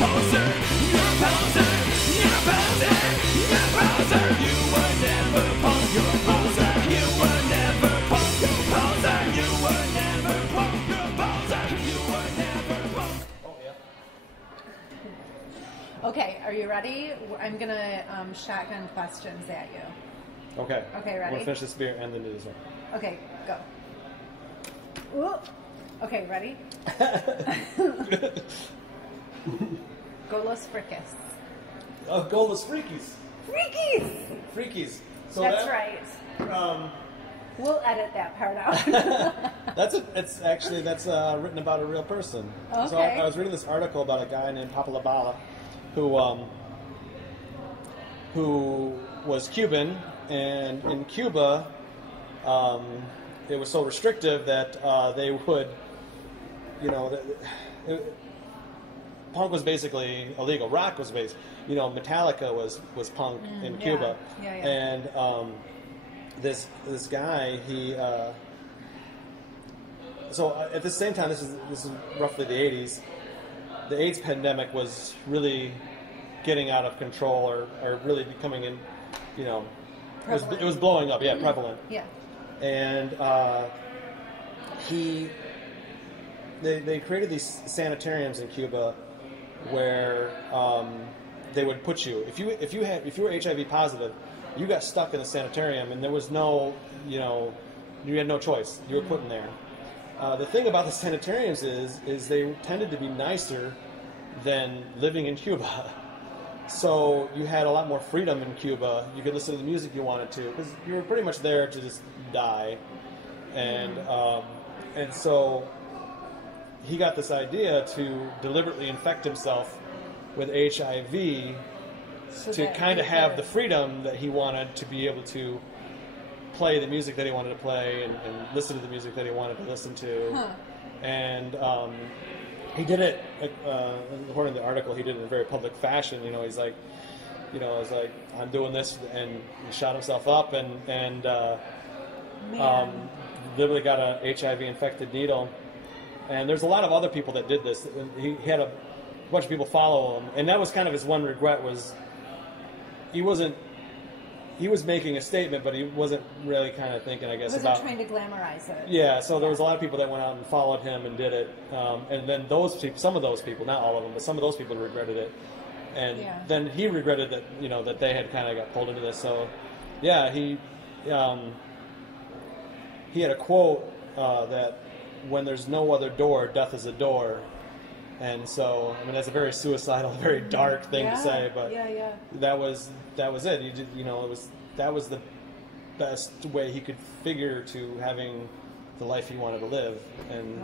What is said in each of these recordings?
poser, you're a poser, you're a poser, you're a poser. You were never punk, you're a poser. You were never punk, you're a poser. You were never punk, you're a poser. You were never punk. Oh yeah. Okay, are you ready? I'm gonna shotgun questions at you. Okay. Okay, I'm ready? gonna finish this beer and then do this one. Okay, go. Ooh. Okay, ready? Go Los Fricas. Oh, Go Los Freakies. Freakies! Freakies. So That's that, right. Um, We'll edit that part out. that's written about a real person. Okay. So I was reading this article about a guy named Papa Labala, who was Cuban, and in Cuba, it was so restrictive that they would, punk was basically illegal. Rock was Metallica was punk in Cuba, and this guy so at the same time, this is roughly the 80s. The AIDS pandemic was really getting out of control, or really becoming in, it was blowing up. Yeah, prevalent. Yeah. And they created these sanitariums in Cuba where they would put you if you were HIV positive, you got stuck in the sanitarium, and there was no, you had no choice. You were put in there. The thing about the sanitariums is they tended to be nicer than living in Cuba. So you had a lot more freedom in Cuba. You could listen to the music you wanted to, because you were pretty much there to just die. And so he got this idea to deliberately infect himself with HIV to kind of have the freedom that he wanted to be able to play the music that he wanted to play and listen to the music that he wanted to listen to. Huh. And he did it, according to the article, he did it in a very public fashion. He's like, I'm doing this, and he shot himself up and literally got a HIV-infected needle. And there's a lot of other people that did this. He had a bunch of people follow him, and that was kind of his one regret, was he was making a statement, but he wasn't really kind of thinking, I guess, wasn't about trying to glamorize it. Yeah, so there was a lot of people that went out and followed him and did it, and then some of those people, not all of them, but some of those people regretted it, and then he regretted that that they had kind of got pulled into this. So yeah, he had a quote that when there's no other door, death is a door. And so, that's a very suicidal, very dark thing to say, but that was it. That was the best way he could figure to having the life he wanted to live. And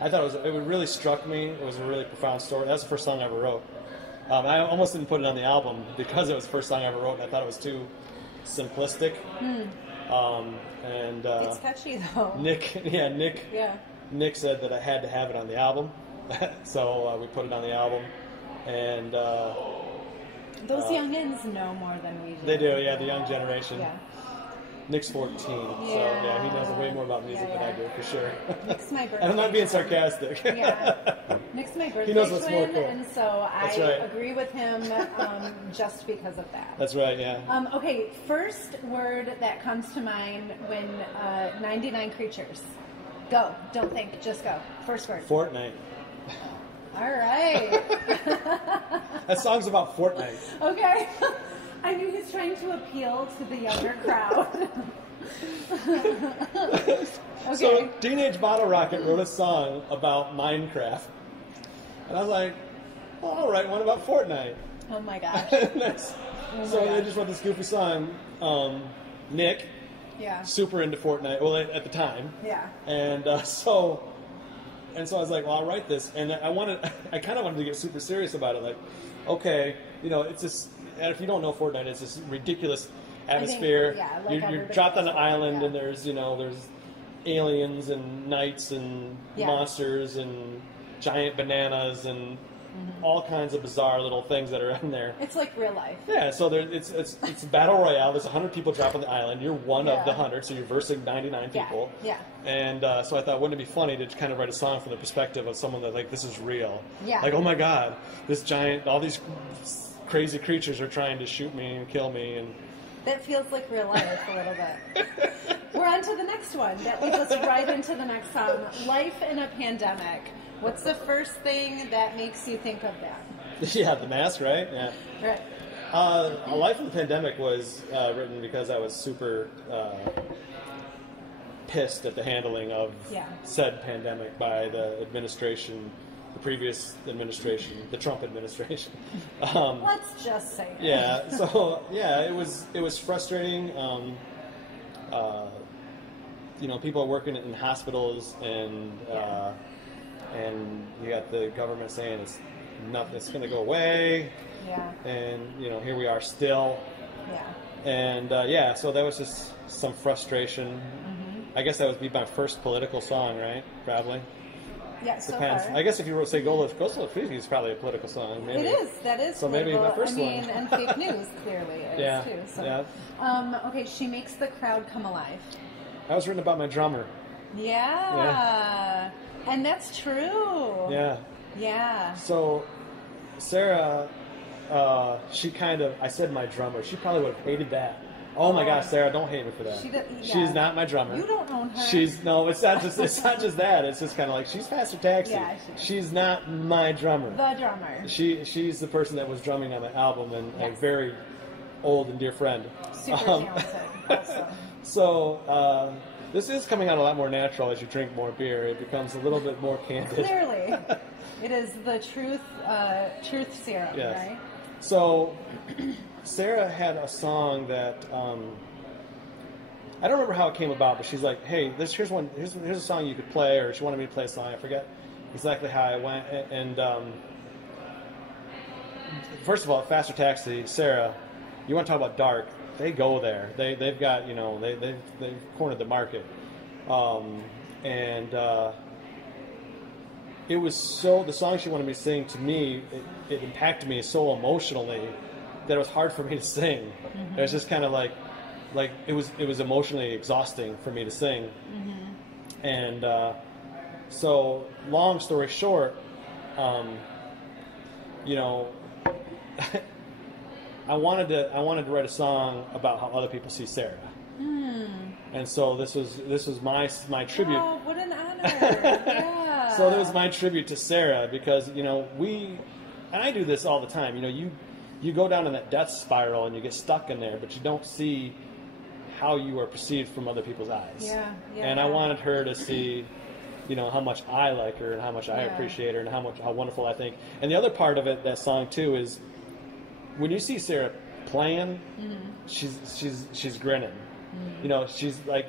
I thought it really struck me. It was a really profound story. That's the first song I ever wrote. I almost didn't put it on the album because it was the first song I ever wrote, and I thought it was too simplistic. It's catchy though. Nick said that I had to have it on the album, so we put it on the album, and those youngins know more than we do. They do, the young generation. Yeah. Nick's 14, so he knows way more about music than I do, for sure. Nick's my birthday. And I'm not being sarcastic. Nick's my birthday He knows what's more twin, cool. and so I agree with him just because of that. That's right, yeah. Okay, first word that comes to mind when 99 Creatures. Go. Don't think. Just go. First word. Fortnite. All right. That song's about Fortnite. Okay. I knew he's trying to appeal to the younger crowd. Okay. So Teenage Bottle Rocket wrote a song about Minecraft. And I was like, well, all right, what about Fortnite? Oh my gosh. So they just wrote this goofy song. Nick, super into Fortnite, well, at the time. Yeah. And so I was like, well, I'll write this. And I kind of wanted to get super serious about it. Like, okay, it's this, and if you don't know Fortnite, it's this ridiculous atmosphere. You're dropped on an island, and there's aliens and knights and monsters and giant bananas and all kinds of bizarre little things that are in there. It's like real life. Yeah, so it's a battle royale. There's 100 people drop on the island. You're one of the Yeah. 100, so you're versing 99 people. Yeah. And so I thought, wouldn't it be funny to kind of write a song from the perspective of someone that, like, this is real. Yeah. Like, oh my God, this giant, all these crazy creatures are trying to shoot me and kill me. And That feels like real life a little bit. We're on to the next one. That leads us right into the next song. Life in a Pandemic. What's the first thing that makes you think of that? yeah, The Mask, right? Yeah. Right. A Life in the Pandemic was written because I was super pissed at the handling of said pandemic by the administration, the previous administration, the Trump administration. Let's just say it. Yeah. So yeah, it was frustrating. People are working in hospitals, and you got the government saying it's going to go away. Yeah. And here we are still. Yeah. And so that was just some frustration. I guess that would be my first political song, right? Probably. Yeah, so Depends. far. I guess if you were to say Go to Fiji is probably a political song. Maybe. It is. That is. So maybe political. my first I mean, one. and fake news clearly is Yeah, too. So. yeah. Okay, she makes the crowd come alive. That was written about my drummer. Yeah. And that's true. Yeah. Yeah. So Sarah, I said my drummer. She probably would have hated that. Oh my gosh, Sarah, don't hate me for that. She's not my drummer. You don't own her. It's not just that. It's just kind of like she's Pastor Taxi. Yeah, she's not my drummer. The drummer. She's the person that was drumming on the album, and a Yes. very old and dear friend. Super talented. Also. So this is coming out a lot more natural as you drink more beer. It becomes a little bit more candid. Clearly, it is the truth serum, Yes. right? So Sarah had a song that I don't remember how it came about, but she's like, "Hey, here's a song you could play," or she wanted me to play a song. I forget exactly how I went. And first of all, Faster Taxi, Sarah, you want to talk about dark? They go there. They've got they've cornered the market, and it was the song she wanted me to sing to me. It impacted me so emotionally that it was hard for me to sing. Mm-hmm. It was just kind of like it was emotionally exhausting for me to sing. Mm-hmm. And so, long story short, I wanted to write a song about how other people see Sarah. And so this was my tribute. Oh, what an honor! Yeah. So that was my tribute to Sarah, because and I do this all the time. You go down in that death spiral and you get stuck in there, but you don't see how you are perceived from other people's eyes. Yeah. And I wanted her to see, how much I like her and how much I Yeah. appreciate her and how wonderful I think. And the other part of it, that song too, is when you see Sarah playing, she's grinning. She's like,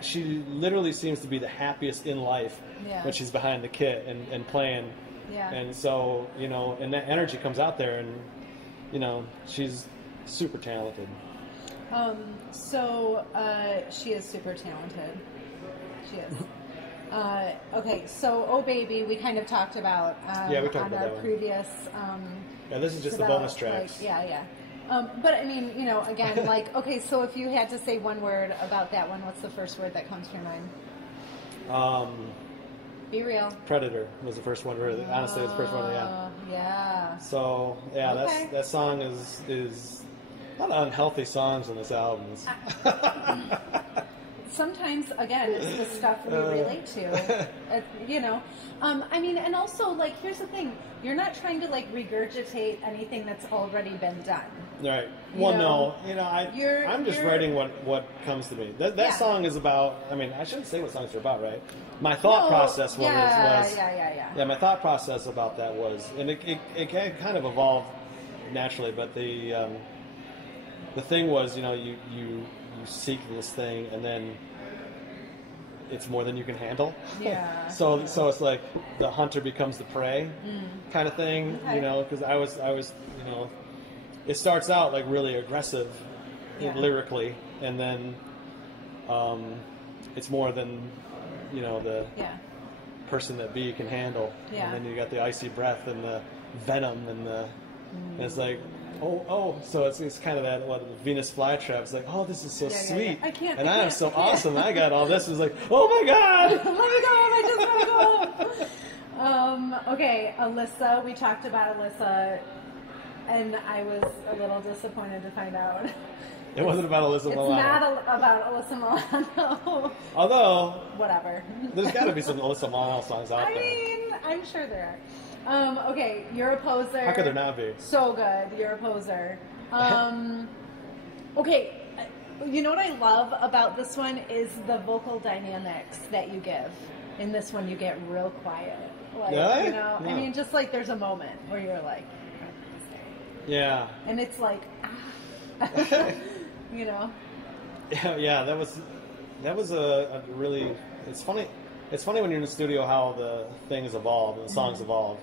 she literally seems to be the happiest in life when she's behind the kit and playing. Yeah. And so, and that energy comes out there, and she's super talented. She is super talented. She is. Okay, so Oh Baby, we kind of talked about Yeah, we talked on about our that one. previous. Yeah, this is just the about, bonus tracks. Yeah. But I mean, again, like, okay, so if you had to say one word about that one, what's the first word that comes to your mind? Be real. Predator was the first one. Really, honestly, it was the first one. Yeah. Yeah. So yeah, Okay. that song is a lot of unhealthy songs on this album. Sometimes, again, it's the stuff we relate to. I mean, and also, like, here's the thing: you're not trying to like regurgitate anything that's already been done. Right. Well, I'm just you're- writing what comes to me. That Yeah. song is about. I mean, I shouldn't say what songs are about, right? My thought process was. Yeah. My thought process about that was, and it kind of evolved naturally, but the thing was, you seek this thing, and then it's more than you can handle. Yeah. So it's like the hunter becomes the prey, kind of thing. Okay. Because I was it starts out like really aggressive lyrically, and then it's more than the person that B can handle. Yeah. And then you got the icy breath and the venom and it's like, so it's kind of that Venus flytrap. It's like, oh, this is so sweet, I can't, and I I am can't. so awesome. I got all this. It's like, oh my god, Let me go. I just want to go home. Okay, Alyssa. We talked about Alyssa, and I was a little disappointed to find out. it wasn't about Alyssa Milano. It's not about Alyssa Milano. Although, Whatever. there's got to be some Alyssa Milano songs out I there. mean, I'm sure there are. Okay, You're a Poser. How could there not be? So good. You're a Poser. Okay, you know what I love about this one is the vocal dynamics that you give. In this one, you get real quiet. Like, Really? you know, Yeah. I mean, just like there's a moment where you're like, Yeah. and it's like, you know. Yeah, that was a really. It's funny. It's funny when you're in the studio how the things evolve and the songs evolve.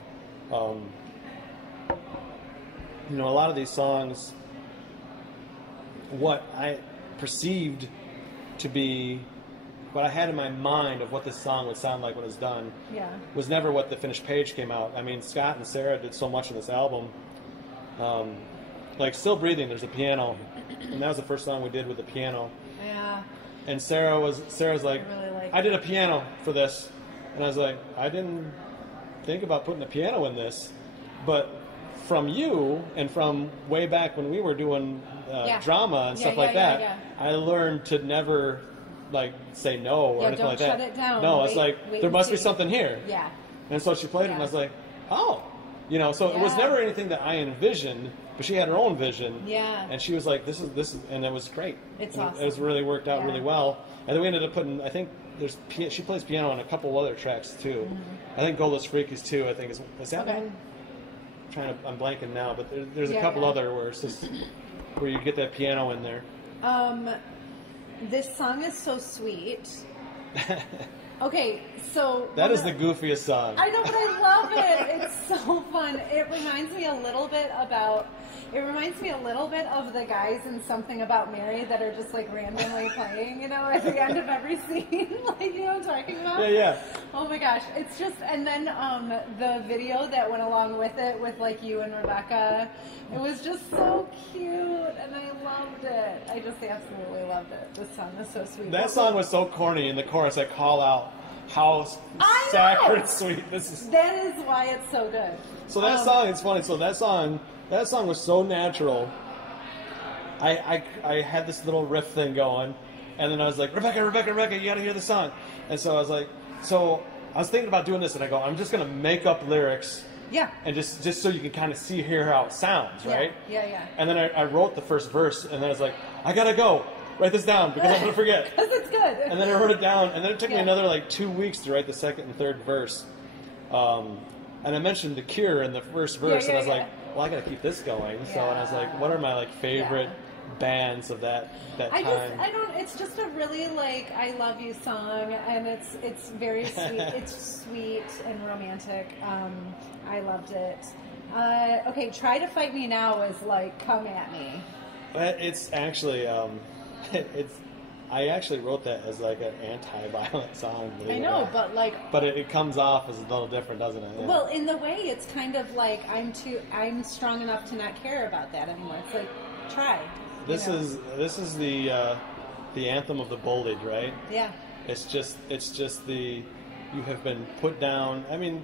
You know, a lot of these songs, what I perceived to be, what I had in my mind of what this song would sound like when it's done, Yeah. was never what the finished page came out. I mean, Scott and Sarah did so much in this album. Like Still Breathing, there's a piano, and that was the first song we did with the piano. Yeah. And Sarah's like, I really like I did a piano for this, and I was like, I didn't think about putting a piano in this, but from you and from way back when we were doing drama and stuff like that, I learned to never like say no or anything don't like that. shut it down. No, it's Wait like there must be see. something here. Yeah. And so she played it, and I was like, oh, you know. So it was Yeah. never anything that I envisioned, but she had her own vision. Yeah. And she was like, this is, and it was great. It's And awesome. It was really worked out Yeah. really well. And then we ended up putting, I think she plays piano on a couple other tracks too. I think Goldless Freak is too. I think is that Okay. one? I'm blanking now, but there's a Yeah, couple yeah. other where it's just where you get that piano in there. This song is so sweet. Okay, so That is the goofiest song. I know, but I love it. It's so fun. It reminds me a little bit of the guys in Something About Mary that are just like randomly playing, you know, at the end of every scene. Like, you know what I'm talking about? Yeah. Oh my gosh, it's just, and then the video that went along with it with like you and Rebecca, it was just so cute, and I loved it. I just absolutely loved it. This song is so sweet. That song was so corny in the chorus. I call out how I sacred know! sweet this is. That is why it's so good. So that song, it's funny. So that song was so natural. I had this little riff thing going, and then I was like, Rebecca, you gotta hear the song. And so I was like, I was thinking about doing this, and I go, I'm just gonna make up lyrics. Yeah. And just so you can kind of hear how it sounds, right? Yeah. And then I wrote the first verse, and then I was like, I gotta go write this down because I'm gonna forget. Because it's good. And then I wrote it down, and then it took me Yeah. another like 2 weeks to write the second and third verse. And I mentioned The Cure in the first verse, and I was like, well, I gotta keep this going. So, and I was like, what are my like favorite bands of that time? It's just a really like I love you song, and it's very sweet. It's sweet and romantic. I loved it. Okay, Try to Fight Me Now is like Come at Me. It's actually, I actually wrote that as like an anti-violent song. I know, but like. But it comes off as a little different, doesn't it? Yeah. Well, in the way, it's kind of like I'm strong enough to not care about that anymore. It's like try. This is the anthem of the bullied, right? Yeah. It's just the you have been put down. I mean,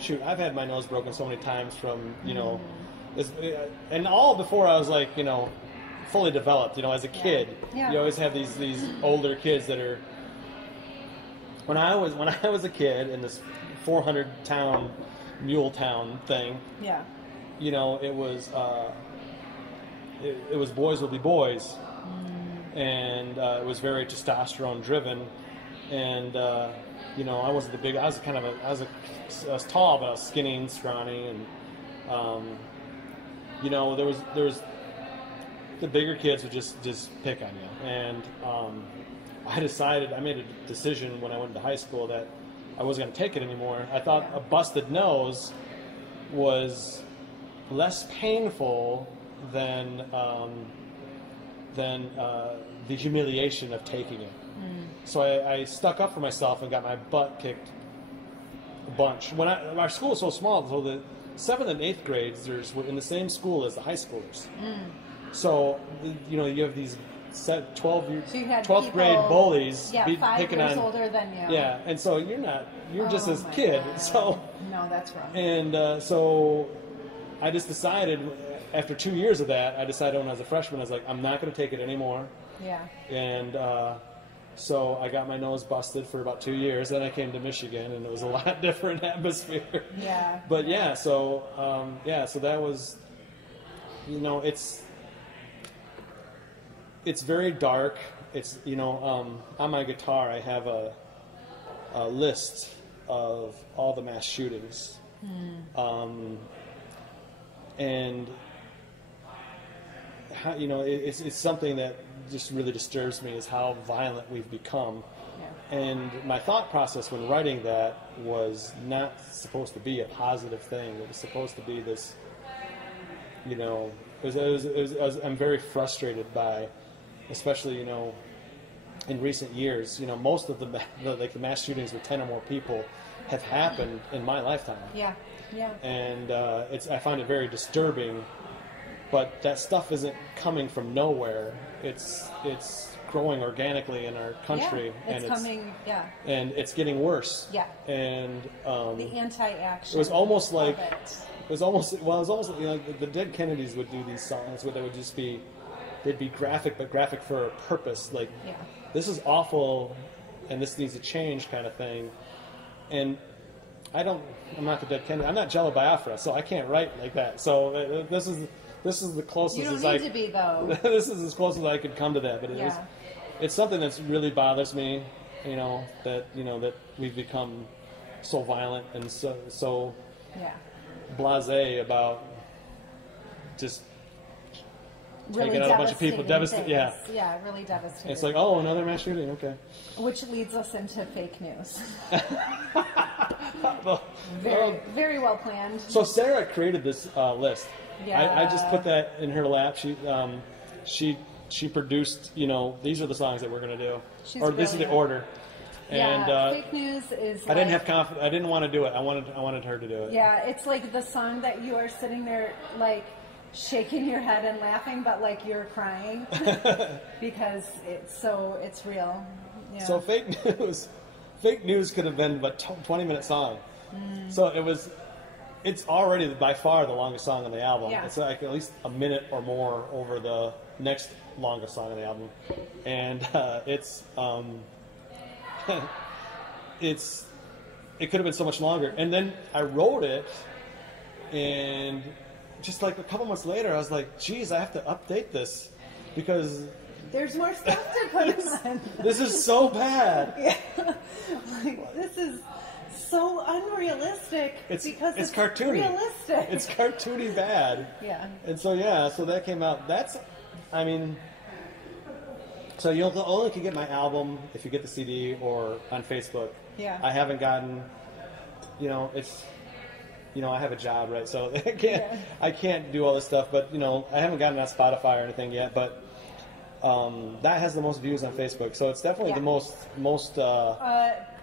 shoot, I've had my nose broken so many times from and all before I was like fully developed. As a kid, you always have these older kids that are. When I was a kid in this 400 town mule town thing, it was it was boys will be boys, and it was very testosterone driven, and I wasn't the big. I was I was tall, but I was skinny and scrawny, and there was the bigger kids would just pick on you, and I made a decision when I went to high school that I wasn't going to take it anymore. I thought a busted nose was less painful than the humiliation of taking it. So I stuck up for myself and got my butt kicked a bunch. Our school was so small, so 7th and 8th grades were in the same school as the high schoolers. So, you know, you have these 12th So you had 12th grade people, bullies 5 picking years on. older than you. Yeah, and so you're just Oh this my kid. God. So, No, that's wrong. and so I just decided, after 2 years of that, I decided when I was a freshman, I was like, I'm not going to take it anymore. Yeah. And so I got my nose busted for about 2 years. Then I came to Michigan, and it was a lot different atmosphere. Yeah. But yeah, so so that was, you know, it's very dark. It's, you know, on my guitar I have a list of all the mass shootings, and how, you know, it's something that just really disturbs me, is how violent we've become. Yeah. And my thought process when writing that was not supposed to be a positive thing. It was supposed to be this, you know, I'm very frustrated by, especially, you know, in recent years, you know, most of the mass shootings with 10 or more people have happened in my lifetime. Yeah. Yeah. And I find it very disturbing. But that stuff isn't coming from nowhere. It's growing organically in our country, Yeah, and and it's getting worse. Yeah. And the anti-action. it was almost like of it. you know, the Dead Kennedys would do these songs where they would just be, they'd be graphic, but graphic for a purpose. Like, this is awful, and this needs to change, kind of thing. And I'm not the Dead Kennedys. I'm not Jello Biafra, so I can't write like that. So this is the closest. You don't as need to be, though. This is as close as I could come to that. But it's something that's really bothers me. You know, that we've become so violent and so blasé about just Really taking out a bunch of people. devastating Yeah. things. Yeah, really devastating. It's like, oh, another mass shooting. Okay. Which leads us into fake news. Well, Very well planned. so Sarah created this list. Yeah. I just put that in her lap. She produced. You know, these are the songs that we're going to do, or this is the brilliant. order. And fake news is. I didn't have confidence. I didn't want to do it. I wanted her to do it. Yeah, it's like the song that you are sitting there like shaking your head and laughing, but like you're crying because it's real. Yeah. So fake news could have been a 20-minute song. So it's already by far the longest song on the album. Yeah. It's like at least a minute or more over the next longest song on the album, and it could have been so much longer. And then I wrote it, and just like a couple months later, I was like, geez, I have to update this because there's more stuff to put on. this is so bad. Yeah. Like, this is so unrealistic because it's cartoony. Realistic. It's cartoony bad. Yeah. And so that came out. So you only can get my album if you get the CD or on Facebook. Yeah. I haven't gotten, I have a job, right? So I can't do all this stuff, but I haven't gotten on Spotify or anything yet, but that has the most views on Facebook. So it's definitely the most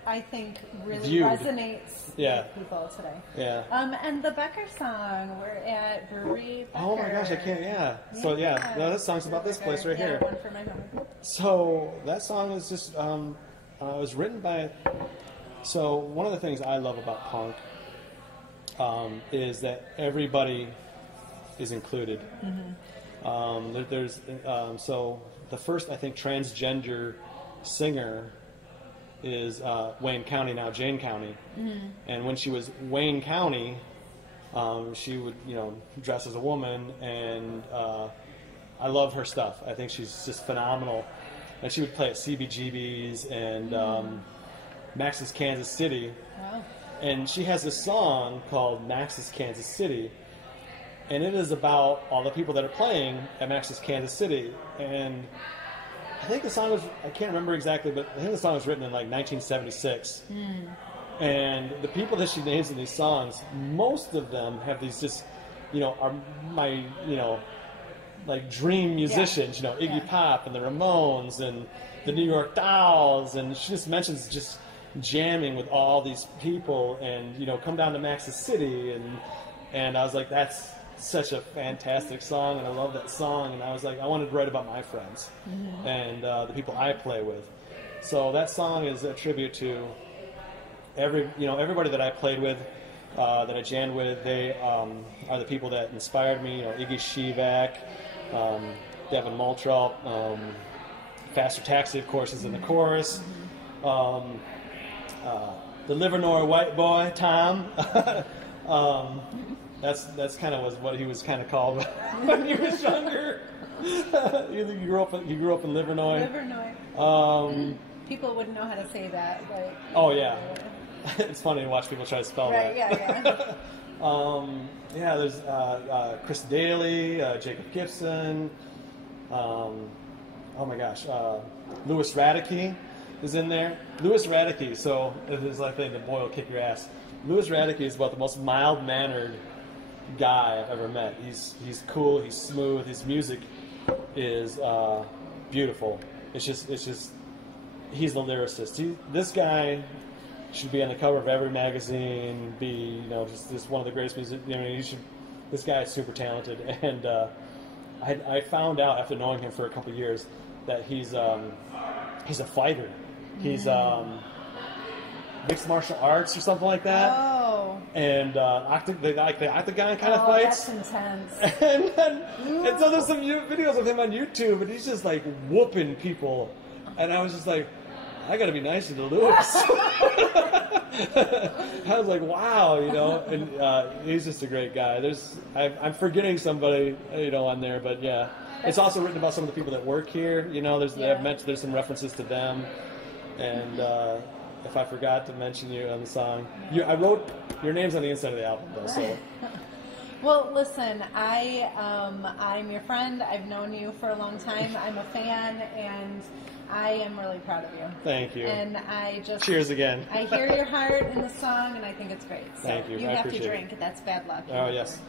I think really viewed. Resonates with people today. Yeah. And the Becker song, we're at Brewery Becker. Oh my gosh, I can't, So no, this song's about this place right here. One for my home. So that song is just, it was written by, so one of the things I love about punk is that everybody is included. Mm-hmm. There's so the first, I think, transgender singer is Wayne County, now Jane County. Mm-hmm. And when she was Wayne County, she would, dress as a woman, and I love her stuff. I think she's just phenomenal. And she would play at CBGB's and Max's Kansas City. Wow. And she has this song called Max's Kansas City, and it is about all the people that are playing at Max's Kansas City. And I think the song was, I can't remember exactly, but I think the song was written in like 1976. And the people that she names in these songs, most of them have these just, are my, like dream musicians, Iggy Pop and the Ramones and the New York Dolls. And she just mentions just jamming with all these people and, come down to Max's City And I was like, that's such a fantastic song, and I love that song. And I was like, I wanted to write about my friends and the people I play with. So that song is a tribute to everybody that I played with, that I jammed with. They are the people that inspired me. Iggy Shivak, Devin Moultrie, Faster Taxi, of course, is in the chorus. The Livernois white boy, Tom. That's kind of was what he was kind of called when he was younger. He grew up in Livernois. Livernois. People wouldn't know how to say that. Like, oh yeah, it's funny to watch people try to spell right, that. Yeah. There's Chris Daly, Jacob Gibson. Oh my gosh, Louis Radicke is in there. Louis Radicke, so it is like the boy will kick your ass. Louis Radicke is about the most mild-mannered guy I've ever met. He's cool, he's smooth, his music is beautiful. It's just he's the lyricist. This guy should be on the cover of every magazine, be just one of the greatest music. This guy is super talented, and I found out after knowing him for a couple of years that he's a fighter. He's mixed martial arts or something like that. Oh. And the octagon kind of fights. That's intense. and so there's some videos of him on YouTube, and he's just like whooping people. And I was just like, I got to be nicer to Louis. I was like, wow, and he's just a great guy. I'm forgetting somebody, on there, but yeah. It's also written about some of the people that work here. There's some references to them. And if I forgot to mention you on the song, I wrote your name's on the inside of the album, though. So. Well, listen, I'm your friend. I've known you for a long time. I'm a fan, and I am really proud of you. Thank you. And I just... Cheers again. I hear your heart in the song, and I think it's great. So Thank you. You I have to appreciate drink. it. That's bad luck. Oh, yes.